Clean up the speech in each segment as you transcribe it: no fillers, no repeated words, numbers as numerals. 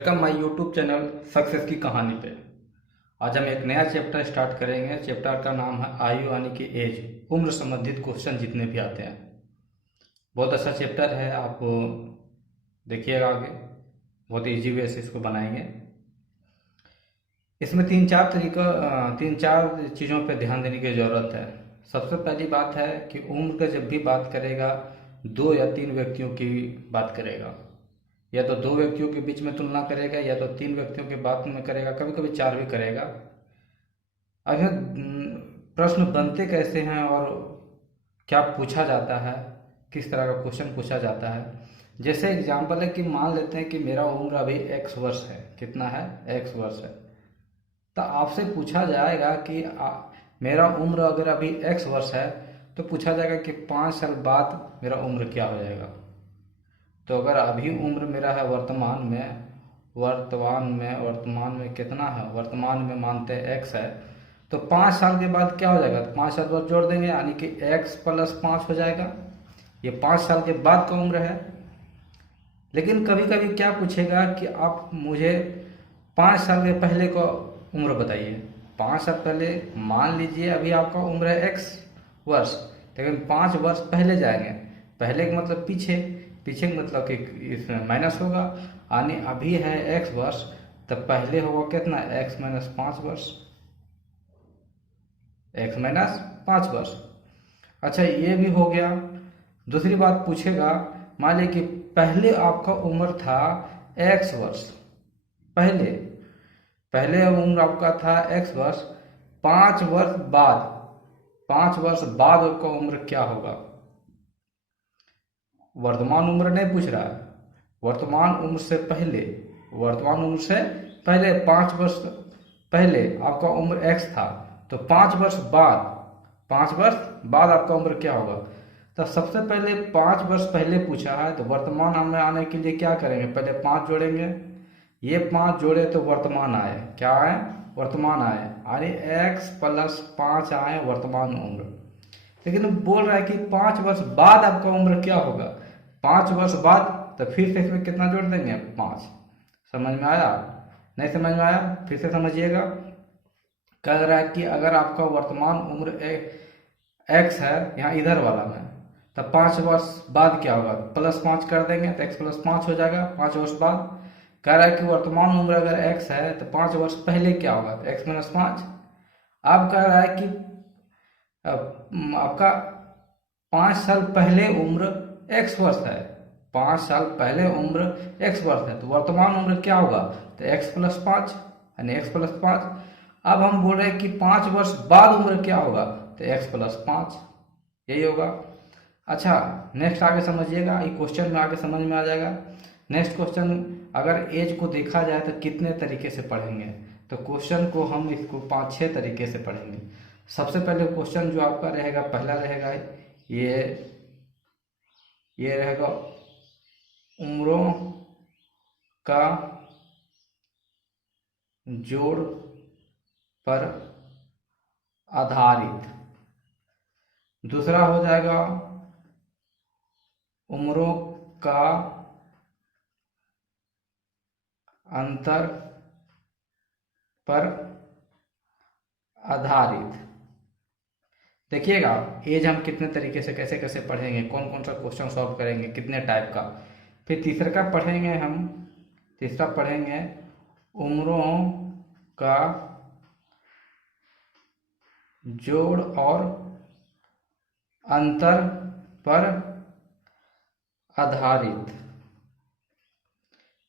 Welcome my YouTube channel success की कहानी पे। आज हम एक नया चैप्टर स्टार्ट करेंगे। चैप्टर का नाम है आयु यानी कि एज, उम्र संबंधित क्वेश्चन जितने भी आते हैं। बहुत अच्छा चैप्टर है, आप देखिएगा आगे। बहुत इजी वे से इसको बनाएंगे। इसमें तीन चार चीज़ों पे ध्यान देने की ज़रूरत है। सबसे पहली बात है कि उम्र का जब भी बात करेगा, दो या तीन व्यक्तियों की बात करेगा। या तो दो व्यक्तियों के बीच में तुलना करेगा, या तो तीन व्यक्तियों के बात में करेगा, कभी कभी चार भी करेगा। अगर प्रश्न बनते कैसे हैं और क्या पूछा जाता है, किस तरह का क्वेश्चन पूछा जाता है। जैसे एग्जाम्पल है कि मान लेते हैं कि मेरा उम्र अभी एक्स वर्ष है। कितना है? एक्स वर्ष है। तो आपसे पूछा जाएगा कि मेरा उम्र अगर अभी एक्स वर्ष है, तो पूछा जाएगा कि 5 साल बाद मेरा उम्र क्या हो जाएगा। तो अगर अभी उम्र मेरा है वर्तमान में कितना है, वर्तमान में मानते हैं एक्स है, तो 5 साल के बाद क्या हो जाएगा? 5 साल बाद जोड़ देंगे, यानी कि एक्स प्लस 5 हो जाएगा। ये 5 साल के बाद का उम्र है। लेकिन कभी कभी क्या पूछेगा कि आप मुझे 5 साल के पहले का उम्र बताइए। 5 साल पहले मान लीजिए अभी आपका उम्र है एक्स वर्ष, लेकिन 5 वर्ष पहले जाएंगे। पहले का मतलब पीछे, पीछे का मतलब कि इसमें माइनस होगा। यानी अभी है एक्स वर्ष, तब पहले होगा कितना? एक्स माइनस 5 वर्ष। एक्स माइनस 5 वर्ष। अच्छा, ये भी हो गया। दूसरी बात पूछेगा, मान लीजिए कि पहले आपका उम्र था एक्स वर्ष। पहले पहले उम्र आपका था एक्स वर्ष। 5 वर्ष बाद, 5 वर्ष बाद आपका उम्र क्या होगा? वर्तमान उम्र नहीं पूछ रहा है, वर्तमान उम्र से पहले। वर्तमान उम्र से पहले 5 वर्ष पहले आपका उम्र एक्स था, तो 5 वर्ष बाद, 5 वर्ष बाद आपका उम्र क्या होगा? तो सबसे पहले 5 वर्ष पहले पूछा है, तो वर्तमान में आने के लिए क्या करेंगे? पहले 5 जोड़ेंगे। ये 5 जोड़े तो वर्तमान आए। क्या आए? वर्तमान आए। यानी एक्स प्लस 5 आए वर्तमान उम्र। लेकिन बोल रहा है कि 5 वर्ष बाद आपका उम्र क्या होगा? 5 वर्ष बाद, तो फिर से इसमें कितना जोड़ देंगे? 5। समझ में आया? नहीं समझ में आया? फिर से समझिएगा। कह रहा है कि अगर आपका वर्तमान उम्र एक्स है, यहाँ इधर वाला में, तब 5 वर्ष बाद क्या होगा? +5 कर देंगे तो एक्स प्लस 5 हो जाएगा 5 वर्ष बाद। कह रहा है कि वर्तमान उम्र अगर एक्स है, तो 5 वर्ष पहले क्या होगा? तो एक्स माइनस 5। अब कह रहा है कि आपका 5 साल पहले उम्र एक्स वर्ष है। 5 साल पहले उम्र एक्स वर्ष है, तो वर्तमान उम्र क्या होगा? तो एक्स प्लस 5, यानी एक्स प्लस 5। अब हम बोल रहे हैं कि 5 वर्ष बाद उम्र क्या होगा? तो एक्स प्लस 5, यही होगा। अच्छा, नेक्स्ट आगे समझिएगा। ये क्वेश्चन में आगे समझ में आ जाएगा। नेक्स्ट क्वेश्चन, अगर एज को देखा जाए तो कितने तरीके से पढ़ेंगे? तो क्वेश्चन को हम इसको 5-6 तरीके से पढ़ेंगे। सबसे पहले क्वेश्चन जो आपका रहेगा, पहला रहेगा ये रहेगा उम्रों का जोड़ पर आधारित। दूसरा हो जाएगा उम्रों का अंतर पर आधारित। देखिएगा एज हम कितने तरीके से कैसे कैसे पढ़ेंगे, कौन कौन सा क्वेश्चन सॉल्व करेंगे, कितने टाइप का। फिर तीसरा पढ़ेंगे उम्रों का जोड़ और अंतर पर आधारित।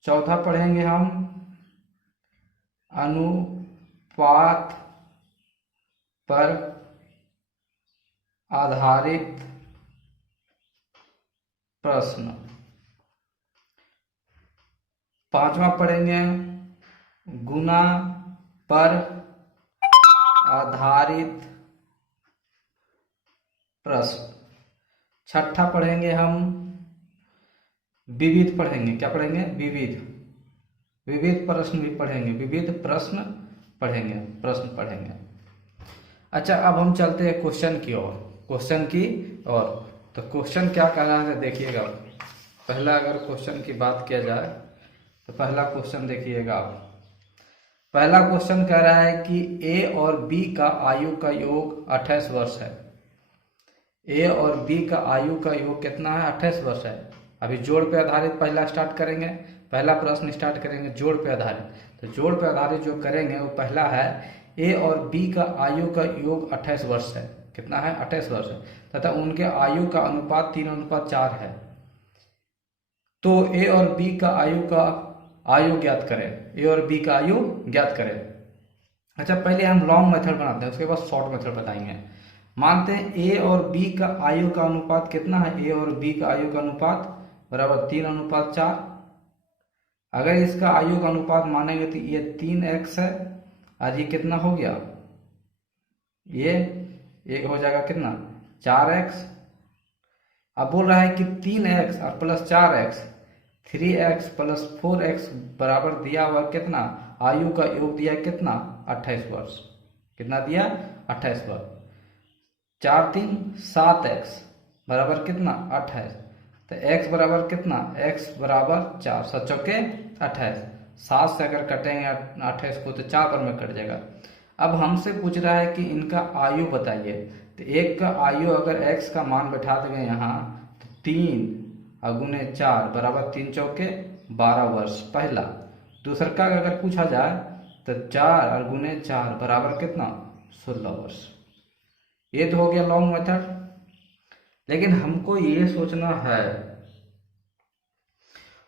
चौथा पढ़ेंगे हम अनुपात पर आधारित प्रश्न। पांचवा पढ़ेंगे गुणा पर आधारित प्रश्न। छठा पढ़ेंगे हम विविध पढ़ेंगे। क्या पढ़ेंगे? विविध प्रश्न भी पढ़ेंगे। विविध प्रश्न पढ़ेंगे। अच्छा, अब हम चलते हैं क्वेश्चन की ओर। तो क्वेश्चन क्या कह रहा है देखिएगा। पहला अगर क्वेश्चन की बात किया जाए, तो पहला क्वेश्चन देखिएगा आप। पहला क्वेश्चन कह रहा है कि ए और बी का आयु का योग 28 वर्ष है। ए और बी का आयु का योग कितना है? 28 वर्ष है। अभी जोड़ पे आधारित पहला स्टार्ट करेंगे, पहला प्रश्न स्टार्ट करेंगे जोड़ पे आधारित। तो जोड़ पे आधारित जो करेंगे वो पहला है, ए और बी का आयु का योग 28 वर्ष है। कितना है? 28 वर्ष है। तथा उनके आयु का अनुपात 3:4 है। तो ए और बी का आयु ज्ञात करें। ए और बी का आयु ज्ञात करें। अच्छा, पहले हम लॉन्ग मेथड बनाते हैं, उसके बाद शॉर्ट मेथड बताएंगे। मानते हैं ए और बी का आयु का अनुपात कितना है? ए और बी का आयु का अनुपात बराबर 3:4। अगर इसका आयु का अनुपात मानेंगे तो ये 3x है और ये कितना हो गया? ये एक हो जाएगा कितना? 4x। अब बोल रहा है कि 3x और plus 4x 3x plus 4x बराबर दिया हुआ कितना? आयु का योग दिया कितना? 28 वर्ष। कितना दिया? 28 वर्ष। 4 3 7x बराबर कितना? 28। तो x बराबर कितना? x बराबर 4, 7 चौके 28। 7 से अगर कटेंगे 28 को तो 4 पर में कट जाएगा। अब हमसे पूछ रहा है कि इनका आयु बताइए। तो एक का आयु अगर x का मान बैठा देंगे यहाँ, तो 3 गुने 4 बराबर 3 चौके 12 वर्ष पहला। दूसरा का अगर पूछा जाए तो 4 और गुने 4 बराबर कितना? 16 वर्ष। ये तो हो गया लॉन्ग मेथड। लेकिन हमको ये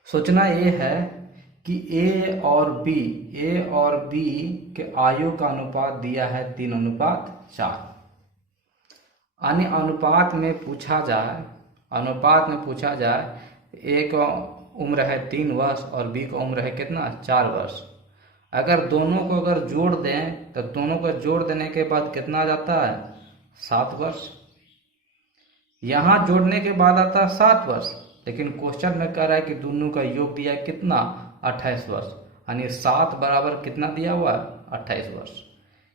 सोचना ये है कि ए और बी के आयु का अनुपात दिया है 3:4। अन्य अनुपात में पूछा जाए ए का उम्र है 3 वर्ष और बी का उम्र है कितना? 4 वर्ष। अगर दोनों को अगर जोड़ दें तो दोनों को जोड़ देने के बाद कितना आ जाता है? 7 वर्ष। यहाँ जोड़ने के बाद आता है 7 वर्ष, लेकिन क्वेश्चन में कह रहा है कि दोनों का योग दिया कितना? 28 वर्ष। यानी 7 बराबर कितना दिया हुआ है? 28 वर्ष।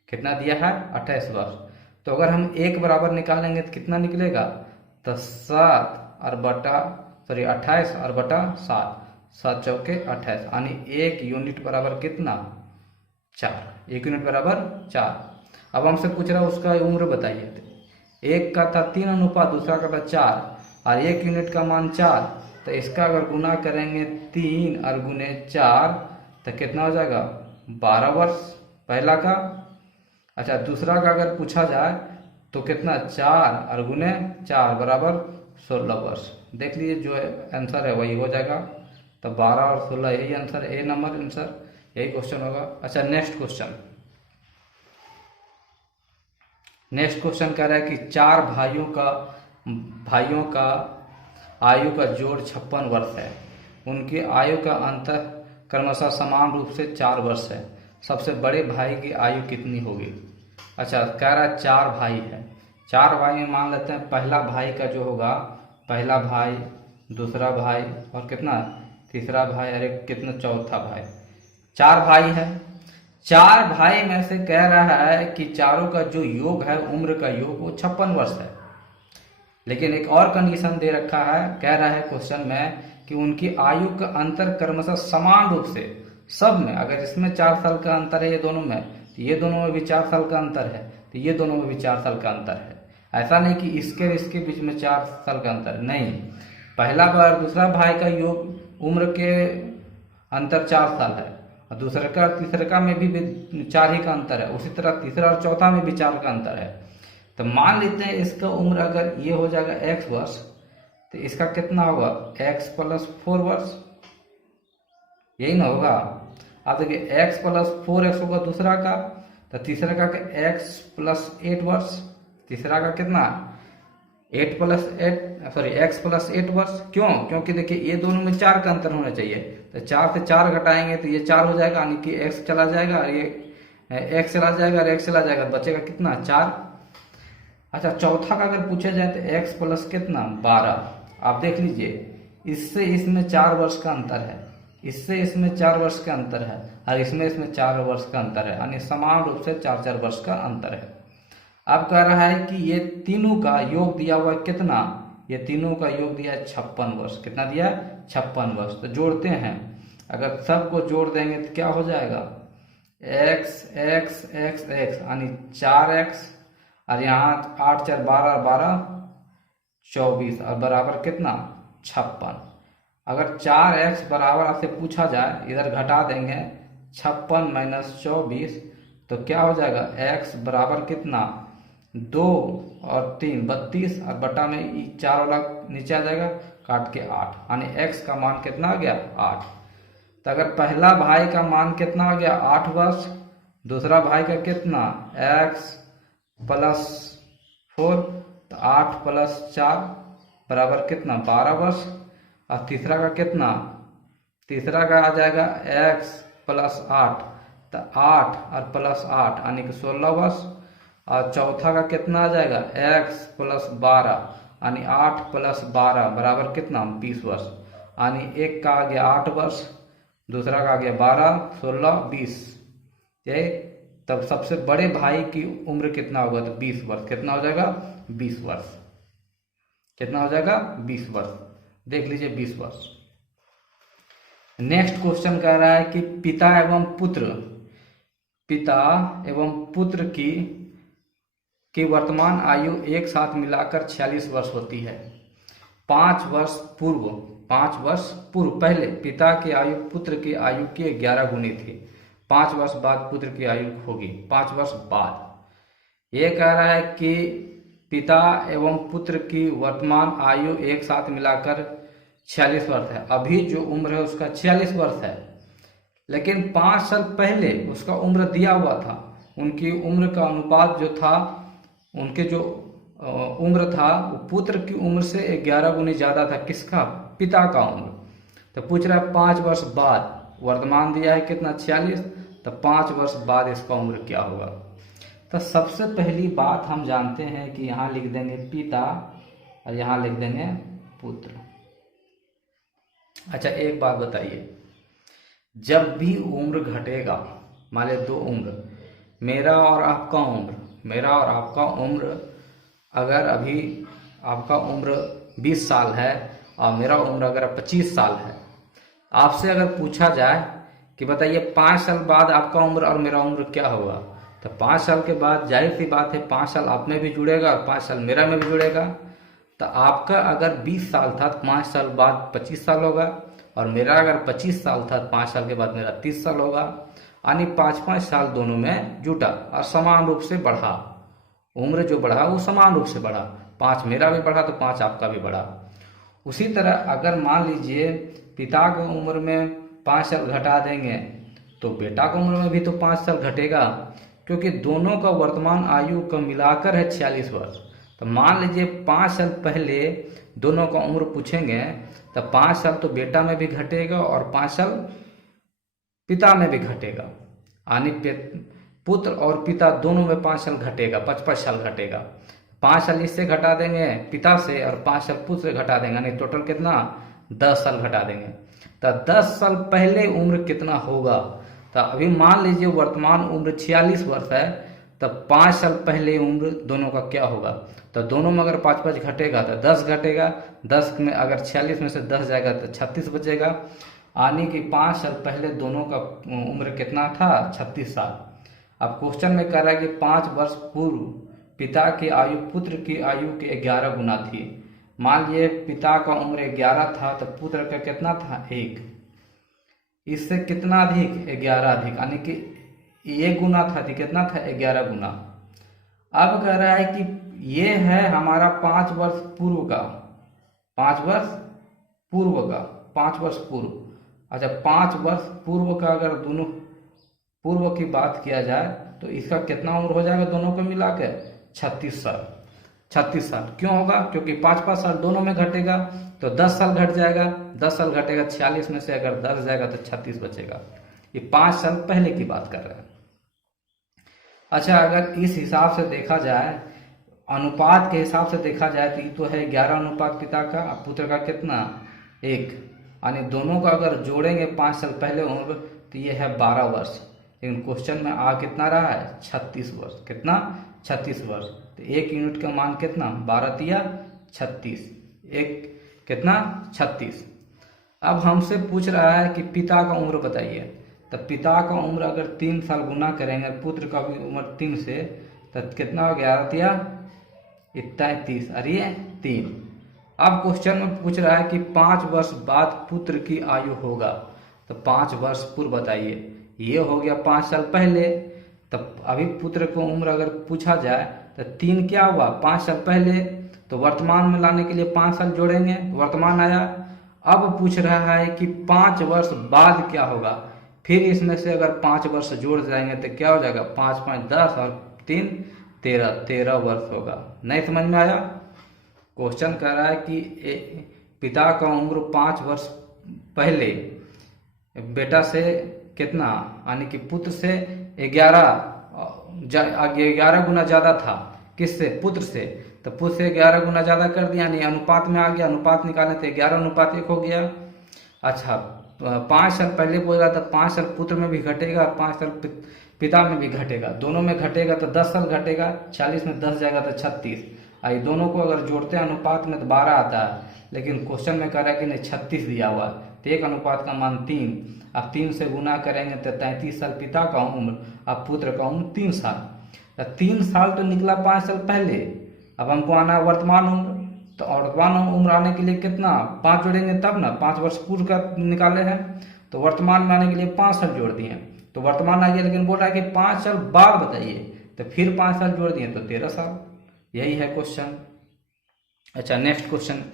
कितना दिया है? 28 वर्ष। तो अगर हम एक बराबर निकालेंगे तो कितना निकलेगा? तो 28 और बटा 7, 7 चौके 28, यानी 1 यूनिट बराबर कितना? 4। 1 यूनिट बराबर 4। अब हमसे पूछ रहा है उसका उम्र बताइए। एक का था 3:, दूसरा का था 4 और 1 यूनिट का मान 4। तो इसका अगर गुना करेंगे 3 और गुने 4 तो कितना हो जाएगा? 12 वर्ष पहला का। अच्छा, दूसरा का अगर पूछा जाए तो कितना? 4 और गुने 4 बराबर 16 वर्ष। देख लीजिए जो आंसर है वही हो जाएगा। तो 12 और 16 यही आंसर, ए नंबर आंसर, यही क्वेश्चन होगा। अच्छा, नेक्स्ट क्वेश्चन कह रहा है कि 4 भाइयों का आयु का जोड़ 56 वर्ष है। उनकी आयु का अंतर क्रमशः समान रूप से 4 वर्ष है। सबसे बड़े भाई की आयु कितनी होगी? अच्छा, कह रहा है 4 भाई है। 4 भाई में मान लेते हैं पहला भाई का जो होगा, पहला भाई, दूसरा भाई और कितना? तीसरा भाई और एक कितना? चौथा भाई। 4 भाई है। 4 भाई में से कह रहा है कि चारों का जो योग है, उम्र का योग, वो 56 वर्ष है। लेकिन एक और कंडीशन दे रखा है, कह रहा है क्वेश्चन में कि उनकी आयु का अंतर क्रमशः समान रूप से, सब में, अगर इसमें 4 साल का अंतर है ये दोनों में, तो ये दोनों में भी 4 साल का अंतर है, तो ये दोनों में भी 4 साल का अंतर है। ऐसा नहीं कि इसके बीच में 4 साल का अंतर, नहीं। पहला बार दूसरा भाई का योग उम्र के अंतर 4 साल है और तीसरे का में भी 4 ही का अंतर है। उसी तरह तीसरा और चौथा में भी 4 का अंतर है। तो मान लेते हैं इसका उम्र अगर ये हो जाएगा x वर्ष, तो इसका कितना होगा? x प्लस 4 वर्ष, यही ना होगा। अब देखिए x प्लस 4x होगा दूसरा का, तो तीसरा का x प्लस 8 वर्ष, तीसरा का कितना? x प्लस 8 वर्ष। क्यों? क्योंकि देखिए ये दोनों में 4 का अंतर होना चाहिए। तो 4 से 4 घटाएंगे तो ये 4 हो जाएगा, यानी कि x चला जाएगा और ये x चला जाएगा और x चला जाएगा, बचेगा कितना? 4। अच्छा, चौथा का अगर पूछा जाए तो x प्लस कितना? 12। आप देख लीजिए, इससे इसमें 4 वर्ष का अंतर है, इससे इसमें 4 वर्ष का अंतर है और इसमें 4 वर्ष का अंतर है, यानी समान रूप से 4 वर्ष का अंतर है। अब कह रहा है कि ये तीनों का योग दिया हुआ कितना? ये तीनों का योग दिया है 56 वर्ष। कितना दिया? 56 वर्ष। तो जोड़ते हैं, अगर सबको जोड़ देंगे तो क्या हो जाएगा, एक्स एक्स एक्स एक्स यानी 4x, और यहाँ 8 4 12 12 24 और बराबर कितना 56। अगर 4x बराबर आपसे पूछा जाए, इधर घटा देंगे 56 माइनस 24, तो क्या हो जाएगा, x बराबर कितना 2 और 3 32, और बटा में 4 वाला नीचे आ जाएगा, काट के 8, यानी x का मान कितना आ गया 8। तो अगर पहला भाई का मान कितना आ गया 8 वर्ष, दूसरा भाई का कितना x प्लस 4, तो 8 प्लस 4 बराबर कितना 12 वर्ष, और तीसरा का कितना, तीसरा का आ जाएगा x प्लस 8, तो 8 और प्लस 8 यानी कि 16 वर्ष, और चौथा का कितना आ जाएगा x प्लस 12 यानी 8 प्लस 12 बराबर कितना 20 वर्ष, यानी एक का आ गया 8 वर्ष, दूसरा का आ गया 12 16 20। ये तब सबसे बड़े भाई की उम्र कितना होगा, तो 20 वर्ष। कितना हो जाएगा 20 वर्ष, कितना हो जाएगा 20 वर्ष, देख लीजिए 20 वर्ष। नेक्स्ट क्वेश्चन कह रहा है कि पिता एवं पुत्र की वर्तमान आयु एक साथ मिलाकर 46 वर्ष होती है। 5 वर्ष पूर्व पहले पिता की आयु पुत्र की आयु की 11 गुनी थी। 5 वर्ष बाद पुत्र की आयु होगी 5 वर्ष बाद। ये कह रहा है कि पिता एवं पुत्र की वर्तमान आयु एक साथ मिलाकर 46 वर्ष है। अभी जो उम्र है उसका 46 वर्ष है, लेकिन 5 साल पहले उसका उम्र दिया हुआ था। उनकी उम्र का अनुपात जो था, उनके जो उम्र था वो पुत्र की उम्र से 11 गुनी ज्यादा था। किसका, पिता का उम्र। तो पूछ रहा है 5 वर्ष बाद, वर्तमान दिया है कितना 46, तो 5 वर्ष बाद इसका उम्र क्या होगा। तो सबसे पहली बात हम जानते हैं कि यहाँ लिख देंगे पिता और यहाँ लिख देंगे पुत्र। अच्छा एक बात बताइए, जब भी उम्र घटेगा, मान लीजिए 2 उम्र, मेरा और आपका उम्र अगर अभी आपका उम्र 20 साल है और मेरा उम्र अगर 25 साल है, आपसे अगर पूछा जाए कि बताइए 5 साल बाद आपका उम्र और मेरा उम्र क्या होगा, तो 5 साल के बाद जाहिर सी बात है 5 साल आप में भी जुड़ेगा और 5 साल मेरा में भी जुड़ेगा। तो आपका अगर 20 साल था तो 5 साल बाद 25 साल होगा, और मेरा अगर 25 साल था तो 5 साल के बाद मेरा 30 साल होगा। यानी 5-5 साल दोनों में जुटा और समान रूप से बढ़ा। उम्र जो बढ़ा वो समान रूप से बढ़ा, 5 मेरा भी बढ़ा तो 5 आपका भी बढ़ा। उसी तरह अगर मान लीजिए पिता की उम्र में 5 साल घटा देंगे तो बेटा की उम्र में भी तो 5 साल घटेगा, क्योंकि दोनों का वर्तमान आयु का मिलाकर है 46 वर्ष। तो मान लीजिए 5 साल पहले दोनों का उम्र पूछेंगे तो 5 साल तो बेटा में भी घटेगा और 5 साल पिता में भी घटेगा। यानी पुत्र और पिता दोनों में 5 साल घटेगा, 55 साल घटेगा। 5 साल इससे घटा देंगे पिता से और 5 साल पुत्र से घटा देंगे, यानी टोटल कितना 10 साल घटा देंगे। तो 10 साल पहले उम्र कितना होगा, तो अभी मान लीजिए वर्तमान उम्र 46 वर्ष है, तब 5 साल पहले उम्र दोनों का क्या होगा। तो दोनों में अगर 5-5 घटेगा तो 10 घटेगा, 10 में अगर 46 में से 10 जाएगा तो 36 बचेगा। यानी कि 5 साल पहले दोनों का उम्र कितना था 36 साल। अब क्वेश्चन में कह रहा है कि 5 वर्ष पूर्व पिता की आयु पुत्र की आयु के 11 गुना थी। मान लीजिए पिता का उम्र 11 था तो पुत्र का कितना था 1, इससे कितना अधिक 11 अधिक, यानी कि 1 गुना था, कितना था 11 गुना। अब कह रहा है कि ये है हमारा 5 वर्ष पूर्व का, 5 वर्ष पूर्व। अच्छा 5 वर्ष पूर्व का अगर दोनों पूर्व की बात किया जाए तो इसका कितना उम्र हो जाएगा दोनों को मिला के 36 साल। 36 साल क्यों होगा, क्योंकि 5-5 साल दोनों में घटेगा तो 10 साल घट जाएगा, 10 साल घटेगा 46 में से अगर 10 जाएगा तो 36 बचेगा। ये 5 साल पहले की बात कर रहे हैं। अच्छा अगर इस हिसाब से देखा जाए, अनुपात के हिसाब से देखा जाए तो ये तो है 11 अनुपात पिता का, पुत्र का कितना 1, यानी दोनों का अगर जोड़ेंगे 5 साल पहले उम्र तो ये है 12 वर्ष। लेकिन क्वेश्चन में आ कितना रहा है 36 वर्ष। कितना 36 वर्ष। तो 1 यूनिट का मान कितना 12 तिया 36, 1 कितना 36। अब हमसे पूछ रहा है कि पिता का उम्र बताइए। तो पिता का उम्र अगर 3 साल गुना करेंगे पुत्र का भी उम्र 3 से, तो कितना हो गया? 33 और ये 3। अब क्वेश्चन में पूछ रहा है कि 5 वर्ष बाद पुत्र की आयु होगा, तो 5 वर्ष पूर्व बताइए। ये हो गया 5 साल पहले। तब अभी पुत्र को उम्र अगर पूछा जाए तो 3 क्या हुआ? 5 साल पहले। तो वर्तमान में लाने के लिए 5 साल जोड़ेंगे, वर्तमान आया। अब पूछ रहा है कि 5 वर्ष बाद क्या होगा। फिर इसमें से अगर 5 वर्ष जोड़ जाएंगे तो क्या हो जाएगा? 5 5 10 और 3 13, 13 वर्ष होगा। नहीं समझ में आया? क्वेश्चन कह रहा है कि पिता का उम्र 5 वर्ष पहले बेटा से कितना, यानी कि पुत्र से 11 गुना ज्यादा था। किससे? पुत्र से। तो पुत्र से 11 गुना ज्यादा कर दिया, यानी अनुपात में आ गया। अनुपात निकालने तो 11:1 हो गया। अच्छा, 5 साल पहले बोल रहा था, 5 साल पुत्र में भी घटेगा, 5 साल पिता में भी घटेगा, दोनों में घटेगा तो 10 साल घटेगा। 40 में 10 जाएगा तो 36। आई दोनों को अगर जोड़ते हैं अनुपात में तो 12 आता है, लेकिन क्वेश्चन में कह रहा है कि नहीं 36 दिया हुआ, तो एक अनुपात का मान 3। अब 3 से गुना करेंगे तो 33 साल पिता का उम्र, अब पुत्र का उम्र 3 साल। तो 3 साल तो निकला 5 साल पहले। अब हमको आना है वर्तमान उम्र। तो वर्तमान उम्र आने के लिए कितना? 5 जोड़ेंगे तब ना। 5 वर्ष पूर्व का निकाले हैं, तो वर्तमान में आने के लिए 5 साल जोड़ दिए, तो वर्तमान आ गया। लेकिन बोल रहा है कि 5 साल बाद बताइए, तो फिर 5 साल जोड़ दिए तो 13 साल। यही है क्वेश्चन। अच्छा, नेक्स्ट क्वेश्चन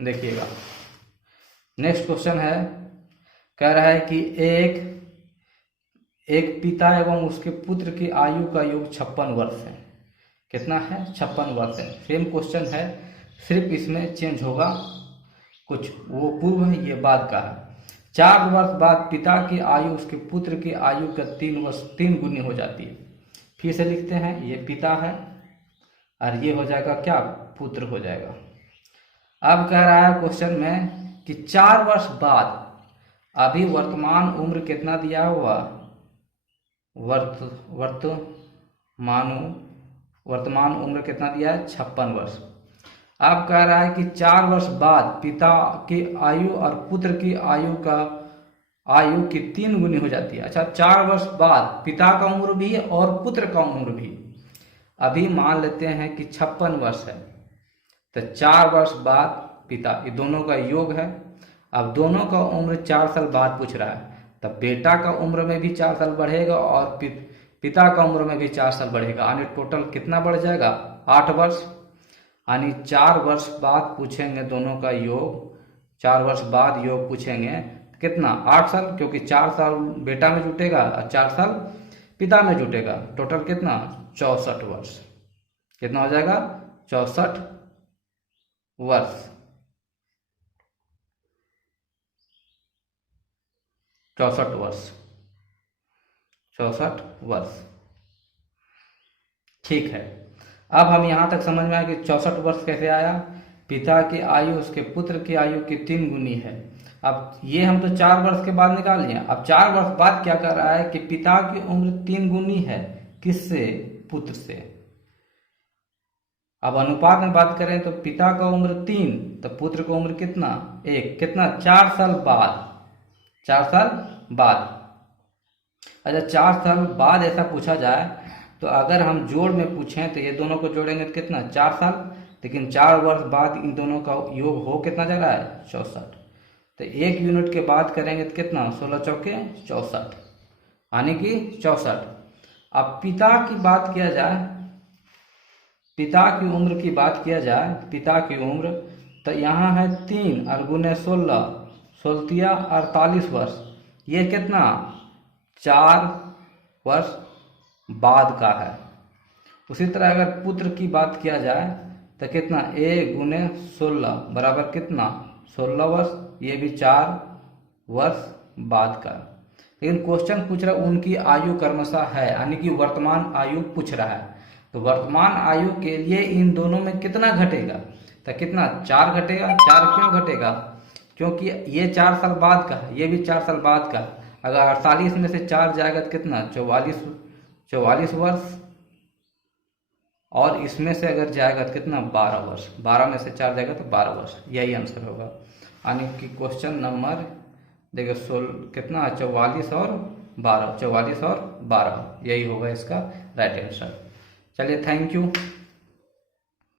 देखिएगा। नेक्स्ट क्वेश्चन है, कह रहा है कि एक पिता एवं उसके पुत्र की आयु का योग 56 वर्ष है। कितना है? 56 वर्ष है। सेम क्वेश्चन है, सिर्फ इसमें चेंज होगा कुछ। वो पूर्व है, ये बाद का है। 4 वर्ष बाद पिता की आयु उसके पुत्र की आयु का 3 गुनी हो जाती है। फिर से लिखते हैं, ये पिता है और ये हो जाएगा क्या? पुत्र हो जाएगा। अब कह रहा है क्वेश्चन में कि 4 वर्ष बाद, अभी वर्तमान उम्र कितना दिया हुआ? वर्तमान उम्र कितना दिया है? 56 वर्ष। अब कह रहा है कि 4 वर्ष बाद पिता की आयु और पुत्र की आयु की 3 गुनी हो जाती है। अच्छा, 4 वर्ष बाद पिता का उम्र भी और पुत्र का उम्र भी। अभी मान लेते हैं कि 56 वर्ष है, तो 4 वर्ष बाद पिता, ये दोनों का योग है। अब दोनों का उम्र 4 साल बाद पूछ रहा है, तब बेटा का उम्र में भी 4 साल बढ़ेगा और पिता का उम्र में भी 4 साल बढ़ेगा, यानी टोटल कितना बढ़ जाएगा? 8 वर्ष। यानी 4 वर्ष बाद पूछेंगे दोनों का योग। 4 वर्ष बाद योग पूछेंगे कितना? 8 साल, क्योंकि 4 साल बेटा में जुटेगा और 4 साल पिता में जुटेगा। टोटल कितना? 64 वर्ष। कितना हो जाएगा? 64 वर्ष। 64 वर्ष। 64 वर्ष। ठीक है। अब हम यहां तक समझ में आया कि 64 वर्ष कैसे आया। पिता की आयु उसके पुत्र की आयु की 3 गुनी है। अब ये हम तो 4 वर्ष के बाद निकाल लिए। अब 4 वर्ष बाद क्या कर रहा है कि पिता की उम्र 3 गुनी है। किससे? पुत्र से। अब अनुपात में बात करें तो पिता का उम्र 3, तो पुत्र का उम्र कितना? 1। कितना? 4 साल बाद। 4 साल बाद। अच्छा, 4 साल बाद ऐसा पूछा जाए तो अगर हम जोड़ में पूछें तो ये दोनों को जोड़ेंगे तो कितना? 4 साल। लेकिन 4 वर्ष बाद इन दोनों का योग हो कितना जा रहा है? 64। तो 1 यूनिट के बाद करेंगे तो कितना? 16 चौके 64, यानी कि 64। अब पिता की बात किया जाए, पिता की उम्र की बात किया जाए, पिता की उम्र तो यहाँ है 3 और गुने 16, 16 48 वर्ष। ये कितना? 4 वर्ष बाद का है। उसी तरह अगर पुत्र की बात किया जाए तो कितना? 1 गुने 16 बराबर कितना? 16 वर्ष। ये भी 4 वर्ष बाद का। लेकिन क्वेश्चन पूछ रहा है उनकी आयु क्रमशः है, यानी कि वर्तमान आयु पूछ रहा है। तो वर्तमान आयु के लिए इन दोनों में कितना घटेगा? तो कितना? 4 घटेगा। 4 क्यों घटेगा? क्योंकि ये 4 साल बाद का है, ये भी 4 साल बाद का। अगर 48 में से 4 जाएगा तो कितना? 44 वर्ष। और इसमें से अगर जाएगा तो कितना? 12 वर्ष। 12 में से 4 जाएगा तो 12 वर्ष। यही आंसर होगा, यानी कि क्वेश्चन नंबर देखिए 16 कितना 44 और 12, 44 और 12, यही होगा इसका राइट आंसर। चलिए थैंक यू।